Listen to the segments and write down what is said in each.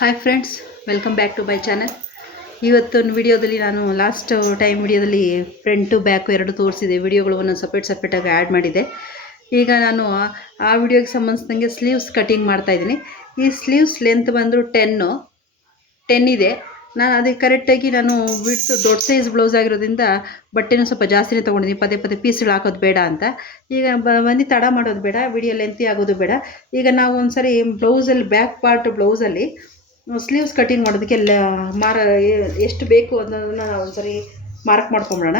Hi friends, welcome back to my channel. ಇವತ್ತೊಂದು ವಿಡಿಯೋದಲ್ಲಿ ನಾನು ಲಾಸ್ಟ್ ಟೈಮ್ ವಿಡಿಯೋದಲ್ಲಿ ಫ್ರಂಟು ಬ್ಯಾಕು ಎರಡು ತೋರಿಸಿದೆ. ವಿಡಿಯೋಗಳು ಒಂದೊಂದು ಸಪ್ರೇಟಾಗಿ ಆ್ಯಡ್ ಮಾಡಿದೆ. ಈಗ ನಾನು ಆ ವಿಡಿಯೋಗೆ ಸಂಬಂಧಿಸಿದಂಗೆ ಸ್ಲೀವ್ಸ್ ಕಟಿಂಗ್ ಮಾಡ್ತಾಯಿದ್ದೀನಿ. ಈ ಸ್ಲೀವ್ಸ್ ಲೆಂತ್ ಬಂದು 10 ಇದೆ. ನಾನು ಅದಕ್ಕೆ ಕರೆಕ್ಟಾಗಿ ನಾನು ಬಿಡ್ತು ದೊಡ್ಡ ಸೈಜ್ ಬ್ಲೌಸ್ ಆಗಿರೋದ್ರಿಂದ ಬಟ್ಟೆನೂ ಸ್ವಲ್ಪ ಜಾಸ್ತಿನೇ ತೊಗೊಂಡಿದ್ದೀನಿ, ಪದೇ ಪೀಸ್ಗಳು ಹಾಕೋದು ಬೇಡ ಅಂತ. ಈಗ ಬಂದು ತಡ ಮಾಡೋದು ಬೇಡ, ವಿಡಿಯೋ ಲೆಂತಿ ಆಗೋದು ಬೇಡ. ಈಗ ನಾವು ಒಂದು ಸರಿ ಬ್ಲೌಸಲ್ಲಿ ಬ್ಯಾಕ್ ಪಾರ್ಟ್ ಬ್ಲೌಸಲ್ಲಿ ಸ್ಲೀವ್ಸ್ ಕಟಿಂಗ್ ಮಾಡೋದಕ್ಕೆ ಎಷ್ಟು ಬೇಕು ಅನ್ನೋದನ್ನು ಒಂದು ಸರಿ ಮಾರ್ಕ್ ಮಾಡ್ಕೊಂಬಿಡೋಣ.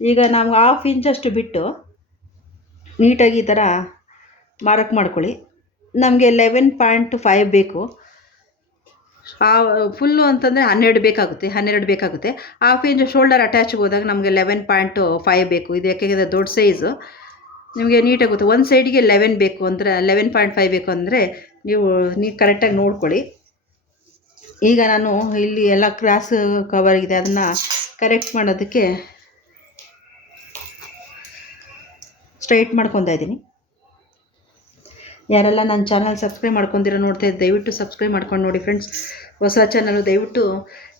ಈಗ ನಾವು 1/2 ಇಂಚಷ್ಟು ಬಿಟ್ಟು ನೀಟಾಗಿ ಈ ಥರ ಮಾರ್ಕ್ ಮಾಡ್ಕೊಳ್ಳಿ. ನಮಗೆ 11.5 ಬೇಕು. ಫುಲ್ಲು ಅಂತಂದರೆ 12 ಬೇಕಾಗುತ್ತೆ. 1/2 ಇಂಚ್ ಶೋಲ್ಡರ್ ಅಟ್ಯಾಚ್ಗೆ ಹೋದಾಗ ನಮಗೆ 11.5 ಬೇಕು. ಇದು ಯಾಕೆಂದರೆ ದೊಡ್ಡ ಸೈಜು, ನಿಮಗೆ ನೀಟಾಗಿ ಗೊತ್ತು. ಒಂದು ಸೈಡಿಗೆ 11 ಬೇಕು ಅಂದರೆ 11.5 ಬೇಕು ಅಂದರೆ ನೀವು ಕರೆಕ್ಟಾಗಿ ನೋಡ್ಕೊಳ್ಳಿ. ಈಗ ನಾನು ಇಲ್ಲಿ ಎಲ್ಲ ಕ್ರಾಸ್ ಕವರ್ ಇದೆ, ಅದನ್ನು ಕರೆಕ್ಟ್ ಮಾಡೋದಕ್ಕೆ ಸ್ಟ್ರೈಟ್ ಮಾಡ್ಕೊತಾ ಇದ್ದೀನಿ. ಯಾರೆಲ್ಲ ನನ್ನ ಚಾನಲ್ ಸಬ್ಸ್ಕ್ರೈಬ್ ಮಾಡ್ಕೊಂಡಿರೋ ನೋಡ್ತಾ ಇದ್ದೆ, ದಯವಿಟ್ಟು ಸಬ್ಸ್ಕ್ರೈಬ್ ಮಾಡ್ಕೊಂಡು ನೋಡಿ ಫ್ರೆಂಡ್ಸ್. ಹೊಸ ಚಾನಲು ದಯವಿಟ್ಟು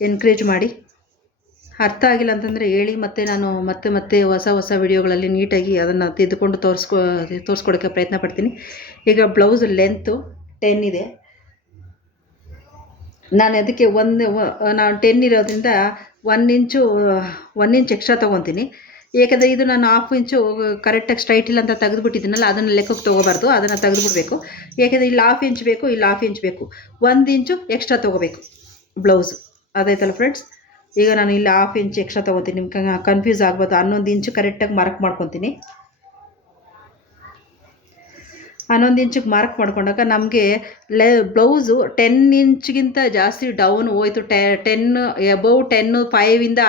ಎನ್ಕರೇಜ್ ಮಾಡಿ. ಅರ್ಥ ಆಗಿಲ್ಲ ಅಂತಂದರೆ ಹೇಳಿ, ಮತ್ತು ನಾನು ಮತ್ತೆ ಹೊಸ ವಿಡಿಯೋಗಳಲ್ಲಿ ನೀಟಾಗಿ ಅದನ್ನು ತಿದ್ದುಕೊಂಡು ತೋರಿಸ್ಕೊಡೋಕ್ಕೆ ಪ್ರಯತ್ನ ಪಡ್ತೀನಿ. ಈಗ ಬ್ಲೌಸ್ ಲೆಂತು 10 ಇದೆ. ನಾನು ಅದಕ್ಕೆ ನಾನು 10 ಇರೋದ್ರಿಂದ 1 ಇಂಚ್ ಎಕ್ಸ್ಟ್ರಾ ತೊಗೊತೀನಿ. ಏಕೆಂದರೆ ಇದು ನಾನು 1/2 ಇಂಚು ಕರೆಕ್ಟಾಗಿ ಸ್ಟ್ರೈಟ್ ಇಲ್ಲ ಅಂತ ತೆಗೆದುಬಿಟ್ಟಿದ್ದೀನಲ್ಲ, ಅದನ್ನು ಲೆಕ್ಕಕ್ಕೆ ತೊಗೋಬಾರ್ದು, ಅದನ್ನು ತೆಗೆದುಬಿಡ್ಬೇಕು. ಏಕೆಂದರೆ ಇಲ್ಲಿ 1/2 ಇಂಚ್ ಬೇಕು, ಇಲ್ಲಿ 1/2 ಇಂಚ್ ಬೇಕು, 1 ಇಂಚು ಎಕ್ಸ್ಟ್ರಾ ತೊಗೋಬೇಕು ಬ್ಲೌಸು. ಅದಾಯ್ತಲ್ಲ ಫ್ರೆಂಡ್ಸ್. ಈಗ ನಾನು ಇಲ್ಲಿ 1/2 ಇಂಚ್ ಎಕ್ಸ್ಟ್ರಾ ತೊಗೋತೀನಿ, ನಿಮ್ಗೆ ಕನ್ಫ್ಯೂಸ್ ಆಗ್ಬೋದು. 11 ಇಂಚು ಕರೆಕ್ಟಾಗಿ ಮಾರ್ಕ್ ಮಾಡ್ಕೊತೀನಿ. 11 ಇಂಚಿಗೆ ಮಾರ್ಕ್ ಮಾಡ್ಕೊಂಡಾಗ ನಮಗೆ ಬ್ಲೌಸು 10 ಇಂಚ್ಗಿಂತ ಜಾಸ್ತಿ ಡೌನ್ ಹೋಯ್ತು. 10 ಎಬವ್ 10 5ಇಂದ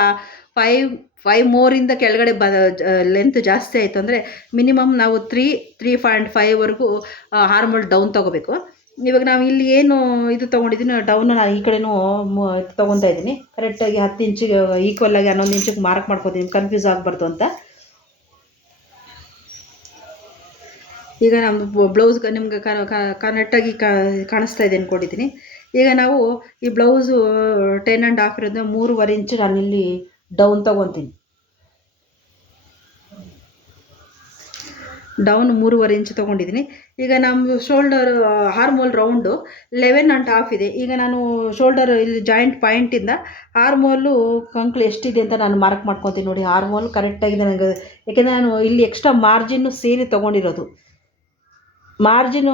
5 ಮೋರಿಂದ ಕೆಳಗಡೆ ಲೆಂತ್ ಜಾಸ್ತಿ ಆಯಿತು ಅಂದರೆ ಮಿನಿಮಮ್ ನಾವು 3.5ವರೆಗೂ ಆರ್ಮೋಲ್ ಡೌನ್ ತೊಗೋಬೇಕು. ಇವಾಗ ನಾವು ಇಲ್ಲಿ ಏನು ಇದು ತೊಗೊಂಡಿದ್ದೀನಿ ಡೌನು, ನಾನು ಈ ಕಡೆನೂ ತೊಗೊತಾ ಇದ್ದೀನಿ. ಕರೆಕ್ಟಾಗಿ 10 ಇಂಚಿಗೆ ಈಕ್ವಲಾಗಿ 11 ಇಂಚಿಗೆ ಮಾರ್ಕ್ ಮಾಡ್ಕೊತೀನಿ, ಕನ್ಫ್ಯೂಸ್ ಆಗಬಾರ್ದು ಅಂತ. ಈಗ ನಮ್ಮದು ಬ್ಲೌಸ್ ನಿಮ್ಗೆ ಕರೆಕ್ಟಾಗಿ ಕಾಣಿಸ್ತಾ ಇದೆ ಅಂದ್ಕೊಂಡಿದ್ದೀನಿ. ಈಗ ನಾವು ಈ ಬ್ಲೌಸು 10.5 ಇರೋದನ್ನ 3.5 ಇಂಚು ನಾನಿಲ್ಲಿ ಡೌನ್ ತೊಗೊತೀನಿ. ಡೌನ್ 3.5 ಇಂಚ್ ತೊಗೊಂಡಿದ್ದೀನಿ. ಈಗ ನಮ್ಮ ಶೋಲ್ಡರ್ ಆರ್ಮೋಲ್ ರೌಂಡು 11.5 ಇದೆ. ಈಗ ನಾನು ಶೋಲ್ಡರ್ ಇಲ್ಲಿ ಜಾಯಿಂಟ್ ಪಾಯಿಂಟಿಂದ ಆರ್ಮೋಲು ಕಂಕ್ಳು ಎಷ್ಟಿದೆ ಅಂತ ನಾನು ಮಾರ್ಕ್ ಮಾಡ್ಕೊತೀನಿ ನೋಡಿ. ಆರ್ಮೋಲ್ ಕರೆಕ್ಟಾಗಿದೆ ನನಗೆ, ಯಾಕೆಂದರೆ ನಾನು ಇಲ್ಲಿ ಎಕ್ಸ್ಟ್ರಾ ಮಾರ್ಜಿನ್ನು ಸೇರಿ ತೊಗೊಂಡಿರೋದು. ಮಾರ್ಜಿನ್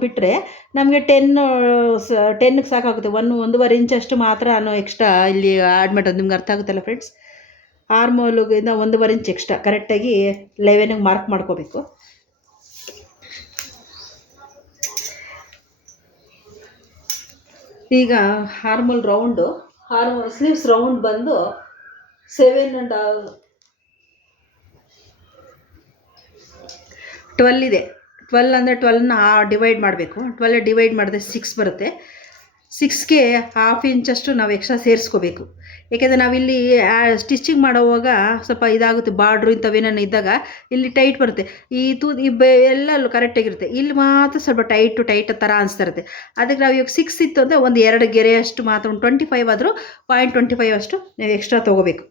ಬಿಟ್ಟರೆ ನಮಗೆ 10ಗೆ ಸಾಕಾಗುತ್ತೆ. 1.5 ಇಂಚಷ್ಟು ಮಾತ್ರ ನಾನು ಎಕ್ಸ್ಟ್ರಾ ಇಲ್ಲಿ ಆ್ಯಡ್ ಮಾಡೋದು. ನಿಮ್ಗೆ ಅರ್ಥ ಆಗುತ್ತಲ್ಲ ಫ್ರೆಂಡ್ಸ್. ಆರ್ಮೋಲ್ಗಿಂದ 1.5 ಇಂಚ್ ಎಕ್ಸ್ಟ್ರಾ ಕರೆಕ್ಟಾಗಿ 11ಗೆ ಮಾರ್ಕ್ ಮಾಡ್ಕೋಬೇಕು. ಈಗ ಆರ್ಮೋಲ್ ಸ್ಲೀವ್ಸ್ ರೌಂಡ್ ಬಂದು 12 ಇದೆ. 12 ಅಂದರೆ 12ನ ಡಿವೈಡ್ ಮಾಡಬೇಕು. 12 ಡಿವೈಡ್ ಮಾಡಿದ್ರೆ 6 ಬರುತ್ತೆ. 6ಗೆ 1/2 ಇಂಚಷ್ಟು ನಾವು ಎಕ್ಸ್ಟ್ರಾ ಸೇರಿಸ್ಕೋಬೇಕು. ಏಕೆಂದರೆ ನಾವಿಲ್ಲಿ ಸ್ಟಿಚಿಂಗ್ ಮಾಡೋವಾಗ ಸ್ವಲ್ಪ ಇದಾಗುತ್ತೆ, ಬಾರ್ಡ್ರು ಇಂಥವೇನೇನು ಇದ್ದಾಗ ಇಲ್ಲಿ ಟೈಟ್ ಬರುತ್ತೆ. ಎಲ್ಲ ಕರೆಕ್ಟಾಗಿರುತ್ತೆ, ಇಲ್ಲಿ ಮಾತ್ರ ಸ್ವಲ್ಪ ಟೈಟ್ ಥರ ಅನಿಸ್ತಾ ಇರುತ್ತೆ. ಅದಕ್ಕೆ ನಾವು ಇವಾಗ 6 ಇತ್ತು ಅಂದರೆ ಒಂದು 2 ಗೆರೆಯಷ್ಟು ಮಾತ್ರ, ಒಂದು 25 ಆದರೂ 0.25 ಅಷ್ಟು ನಾವು ಎಕ್ಸ್ಟ್ರಾ ತೊಗೋಬೇಕು.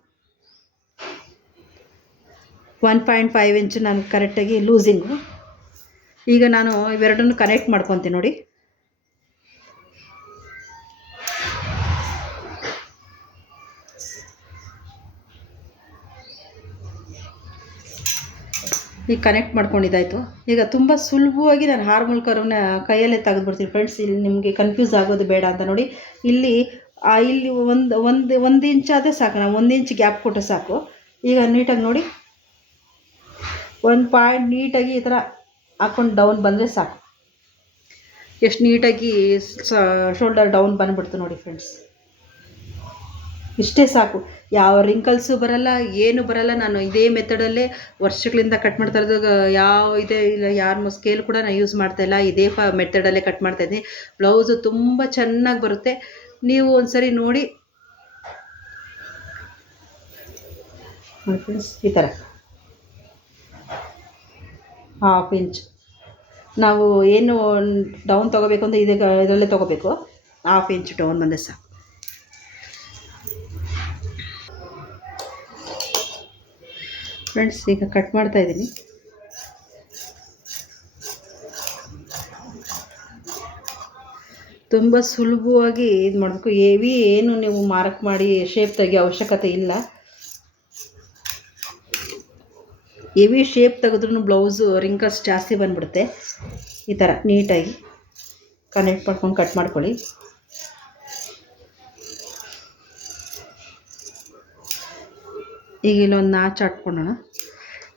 1.5 ಇಂಚು ನಾನು ಕರೆಕ್ಟಾಗಿ ಲೂಸಿಂಗು. ಈಗ ನಾನು ಇವೆರಡನ್ನು ಕನೆಕ್ಟ್ ಮಾಡ್ಕೊತೀನಿ ನೋಡಿ. ಈಗ ಕನೆಕ್ಟ್ ಮಾಡ್ಕೊಂಡಿದ್ದಾಯಿತು. ಈಗ ತುಂಬ ಸುಲಭವಾಗಿ ನಾನು ಆರ್ಮೋಲ್ ಕರ್ವ್ನ ಕೈಯಲ್ಲೇ ತೆಗೆದುಬಿಡ್ತೀನಿ ಫ್ರೆಂಡ್ಸ್. ಇಲ್ಲಿ ನಿಮಗೆ ಕನ್ಫ್ಯೂಸ್ ಆಗೋದು ಬೇಡ ಅಂತ ನೋಡಿ. ಇಲ್ಲಿ ಒಂದು ಇಂಚ್ ಆದರೆ ಸಾಕು, ನಾವು 1 ಇಂಚ್ ಗ್ಯಾಪ್ ಕೊಟ್ಟರೆ ಸಾಕು. ಈಗ ನೀಟಾಗಿ ನೋಡಿ, ಒಂದು ಪಾಯಿಂಟ್ ನೀಟಾಗಿ ಈ ಥರ ಹಾಕ್ಕೊಂಡು ಡೌನ್ ಬಂದರೆ ಸಾಕು. ಎಷ್ಟು ನೀಟಾಗಿ ಶೋಲ್ಡರ್ ಡೌನ್ ಬಂದುಬಿಡ್ತು ನೋಡಿ ಫ್ರೆಂಡ್ಸ್. ಇಷ್ಟೇ ಸಾಕು, ಯಾವ ರಿಂಕಲ್ಸು ಬರಲ್ಲ, ಏನು ಬರಲ್ಲ. ನಾನು ಇದೇ ಮೆಥಡಲ್ಲೇ ವರ್ಷಗಳಿಂದ ಕಟ್ ಮಾಡ್ತಾ ಇರೋದು. ಯಾರ ಸ್ಕೇಲ್ ಕೂಡ ನಾನು ಯೂಸ್ ಮಾಡ್ತಾಯಿಲ್ಲ, ಇದೇ ಮೆಥಡಲ್ಲೇ ಕಟ್ ಮಾಡ್ತಾಯಿದ್ದೀನಿ. ಬ್ಲೌಸು ತುಂಬ ಚೆನ್ನಾಗಿ ಬರುತ್ತೆ. ನೀವು ಒಂದು ಸರಿ ನೋಡಿ ಫ್ರೆಂಡ್ಸ್. ಈ ಥರ 1/2 ಇಂಚ್ ನಾವು ಏನು ಡೌನ್ ತೊಗೋಬೇಕು ಅಂತ ಇದರಲ್ಲೇ ತೊಗೋಬೇಕು. ಹಾಫ್ ಇಂಚ್ ಡೌನ್ ಬಂದೆ ಸಾಕು. ಫ್ರೆಂಡ್ಸ್ ಈಗ ಕಟ್ ಮಾಡ್ತಾಯಿದ್ದೀನಿ. ತುಂಬ ಸುಲಭವಾಗಿ ಇದು ಮಾಡಬೇಕು. ಹೆವಿ ಏನು ನೀವು ಮಾರ್ಕ್ ಮಾಡಿ ಶೇಪ್ ತೆಗಿಯೋ ಅವಶ್ಯಕತೆ ಇಲ್ಲ. ಹೆವಿ ಶೇಪ್ ತೆಗೆದ್ರೂ ಬ್ಲೌಸು ರಿಂಕಲ್ಸ್ ಜಾಸ್ತಿ ಬಂದುಬಿಡುತ್ತೆ. ಈ ಥರ ನೀಟಾಗಿ ಕನೆಕ್ಟ್ ಮಾಡ್ಕೊಂಡು ಕಟ್ ಮಾಡ್ಕೊಳ್ಳಿ. ಈಗ ಇಲ್ಲೊಂದು ನಾಚು ಹಾಕ್ಕೊಳ್ಳೋಣ.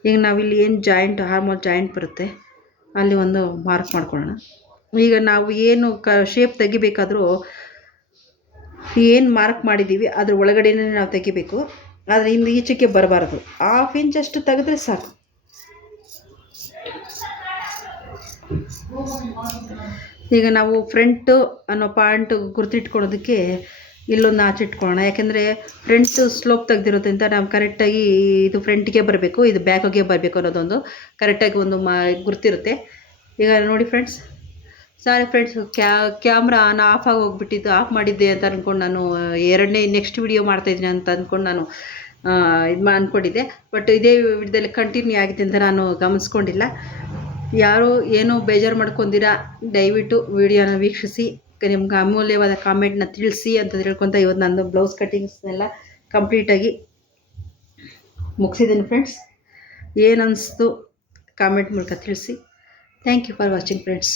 ಈಗ ನಾವಿಲ್ಲಿ ಏನು ಜಾಯಿಂಟ್ ಹಾರ್ಮೋಲ್ ಜಾಯಿಂಟ್ ಬರುತ್ತೆ ಅಲ್ಲಿ ಒಂದು ಮಾರ್ಕ್ ಮಾಡ್ಕೊಳ್ಳೋಣ. ಈಗ ನಾವು ಏನು ಶೇಪ್ ತೆಗಿಬೇಕಾದ್ರೂ ಏನು ಮಾರ್ಕ್ ಮಾಡಿದ್ದೀವಿ ಅದ್ರ ಒಳಗಡೆನೇ ನಾವು ತೆಗಿಬೇಕು. ಆದರೆ ಇಂದು ಈಚೆಗೆ ಬರಬಾರ್ದು. ಹಾಫ್ ಇಂಚಷ್ಟು ತೆಗೆದ್ರೆ ಸಾಕು. ಈಗ ನಾವು ಫ್ರಂಟು ಅನ್ನೋ ಪಾಯಿಂಟ್ ಗುರ್ತಿಟ್ಕೊಳ್ಳೋದಕ್ಕೆ ಇಲ್ಲೊಂದು ಆಚಿಟ್ಕೊಳ್ಳೋಣ. ಯಾಕೆಂದರೆ ಫ್ರಂಟ್ ಸ್ಲೋಪ್ ತೆಗ್ದಿರೋದ್ರಿಂದ ನಾವು ಕರೆಕ್ಟಾಗಿ ಇದು ಫ್ರಂಟಿಗೆ ಬರಬೇಕು, ಇದು ಬ್ಯಾಕಿಗೆ ಬರಬೇಕು ಅನ್ನೋದೊಂದು ಕರೆಕ್ಟಾಗಿ ಒಂದು ಗುರ್ತಿರುತ್ತೆ. ಈಗ ನೋಡಿ ಫ್ರೆಂಡ್ಸ್, ಸಾರಿ ಫ್ರೆಂಡ್ಸ್, ಕ್ಯಾಮ್ರಾ ನಾನು ಆಫ್ ಆಗಿ ಹೋಗ್ಬಿಟ್ಟಿದ್ದು, ಆಫ್ ಮಾಡಿದ್ದೆ ಅಂತ ಅಂದ್ಕೊಂಡು ನಾನು ನೆಕ್ಸ್ಟ್ ವಿಡಿಯೋ ಮಾಡ್ತಾಯಿದ್ದೀನಿ ಅಂತ ಅಂದ್ಕೊಂಡು ನಾನು ಅಂದ್ಕೊಂಡಿದ್ದೆ. ಬಟ್ ಇದೇ ವಿಡಿಯೋದಲ್ಲಿ ಕಂಟಿನ್ಯೂ ಆಗಿದೆ ಅಂತ ನಾನು ಗಮನಿಸ್ಕೊಂಡಿಲ್ಲ. ಯಾರು ಏನೋ ಬೇಜಾರು ಮಾಡ್ಕೊಂಡಿರಾ ದಯವಿಟ್ಟು ವಿಡಿಯೋನ ವೀಕ್ಷಿಸಿ ನಿಮ್ಗೆ ಅಮೂಲ್ಯವಾದ ಕಾಮೆಂಟ್ನ ತಿಳಿಸಿ ಅಂತ ಹೇಳ್ಕೊತ ಇವತ್ತು ನಂದು ಬ್ಲೌಸ್ ಕಟ್ಟಿಂಗ್ಸ್ನೆಲ್ಲ ಕಂಪ್ಲೀಟಾಗಿ ಮುಗಿಸಿದ್ದೀನಿ ಫ್ರೆಂಡ್ಸ್. ಏನನ್ನಿಸ್ತು ಕಾಮೆಂಟ್ ಮೂಲಕ ತಿಳಿಸಿ. Thank you for watching friends.